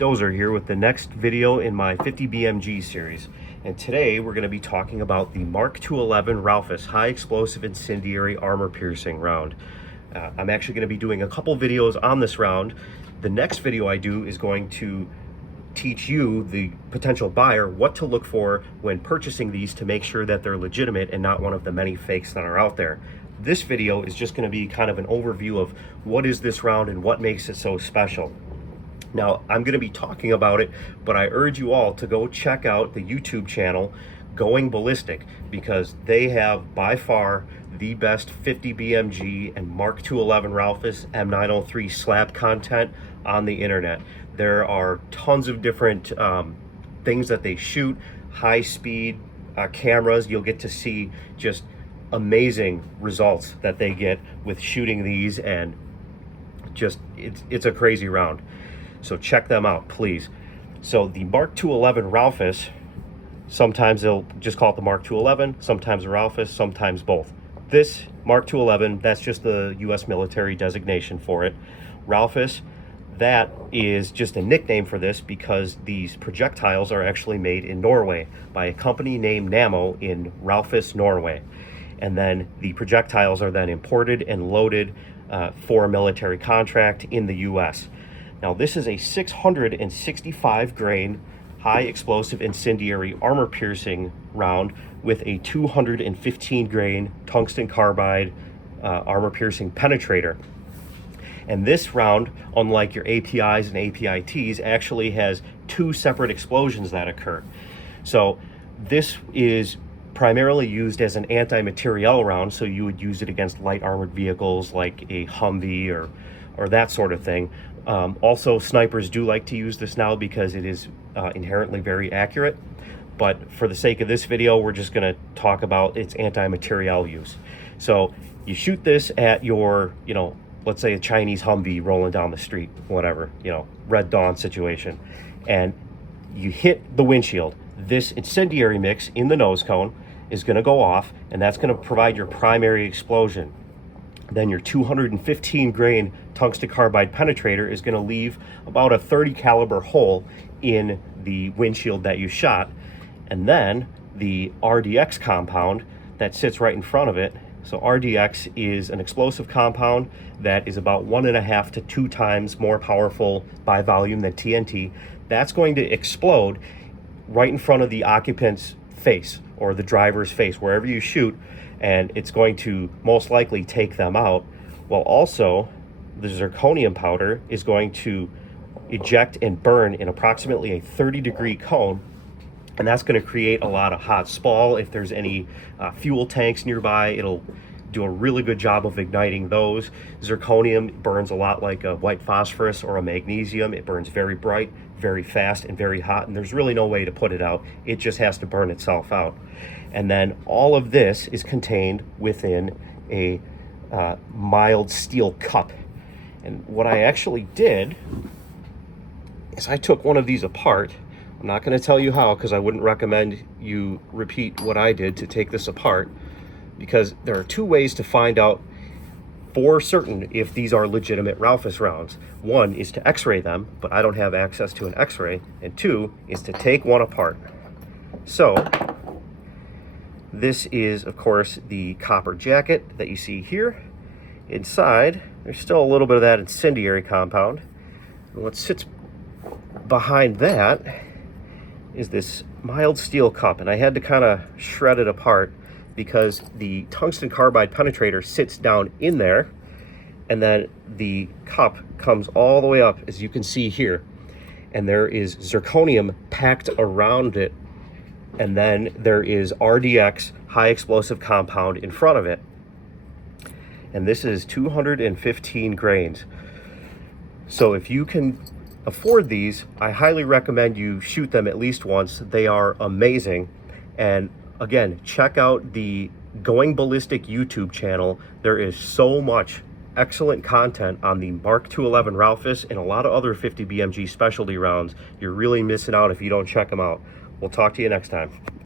Dozer here with the next video in my 50 BMG series. And today we're going to be talking about the MK211 Raufoss high explosive incendiary armor piercing round. I'm actually going to be doing a couple videos on this round. The next video I do is going to teach you, the potential buyer, what to look for when purchasing these to make sure that they're legitimate and not one of the many fakes that are out there. This video is just going to be kind of an overview of what is this round and what makes it so special. Now, I'm going to be talking about it, but I urge you all to go check out the YouTube channel Going Ballistic, because they have by far the best 50 BMG and MK211 Raufoss M903 slab content on the internet. There are tons of different things that they shoot, high speed cameras. You'll get to see just amazing results that they get with shooting these, and just it's a crazy round. So check them out, please. So the MK211 Raufoss, sometimes they'll just call it the MK211, sometimes the Raufoss, sometimes both. This MK211, that's just the US military designation for it. Raufoss, that is just a nickname for this because these projectiles are actually made in Norway by a company named Nammo in Raufoss, Norway. And then the projectiles are then imported and loaded for a military contract in the US. Now, this is a 665 grain high explosive incendiary armor piercing round with a 215 grain tungsten carbide armor piercing penetrator. And this round, unlike your APIs and APITs, actually has two separate explosions that occur. So this is primarily used as an anti-materiel round, so you would use it against light armored vehicles like a Humvee or that sort of thing. Also, snipers do like to use this now because it is inherently very accurate. But for the sake of this video, we're just going to talk about its anti-materiel use. So you shoot this at your, let's say a Chinese Humvee rolling down the street, whatever, Red Dawn situation, and you hit the windshield. This incendiary mix in the nose cone is going to go off, and that's going to provide your primary explosion. Then your 215 grain tungsten carbide penetrator is going to leave about a 30 caliber hole in the windshield that you shot. And then the RDX compound that sits right in front of it. So RDX is an explosive compound that is about 1.5 to 2 times more powerful by volume than TNT. That's going to explode right in front of the occupant's face or the driver's face, wherever you shoot, and it's going to most likely take them out. Well, also, the zirconium powder is going to eject and burn in approximately a 30-degree cone, and that's going to create a lot of hot spall. If there's any fuel tanks nearby, it'll do a really good job of igniting those. Zirconium burns a lot like a white phosphorus or a magnesium. It burns very bright, very fast, and very hot, and there's really no way to put it out. It just has to burn itself out. And then all of this is contained within a mild steel cup. And what I actually did is I took one of these apart. I'm not going to tell you how, because I wouldn't recommend you repeat what I did to take this apart, because there are two ways to find out for certain if these are legitimate Raufoss rounds. One is to x-ray them, but I don't have access to an x-ray. And two is to take one apart. So this is, of course, the copper jacket that you see here. Inside, there's still a little bit of that incendiary compound. And what sits behind that is this mild steel cup. And I had to kind of shred it apart because the tungsten carbide penetrator sits down in there, and then the cup comes all the way up, as you can see here, and there is zirconium packed around it, and then there is RDX high explosive compound in front of it, and this is 215 grains. So if you can afford these, I highly recommend you shoot them at least once. They are amazing. And again, check out the Going Ballistic YouTube channel. There is so much excellent content on the MK211 Raufoss and a lot of other 50 BMG specialty rounds. You're really missing out if you don't check them out. We'll talk to you next time.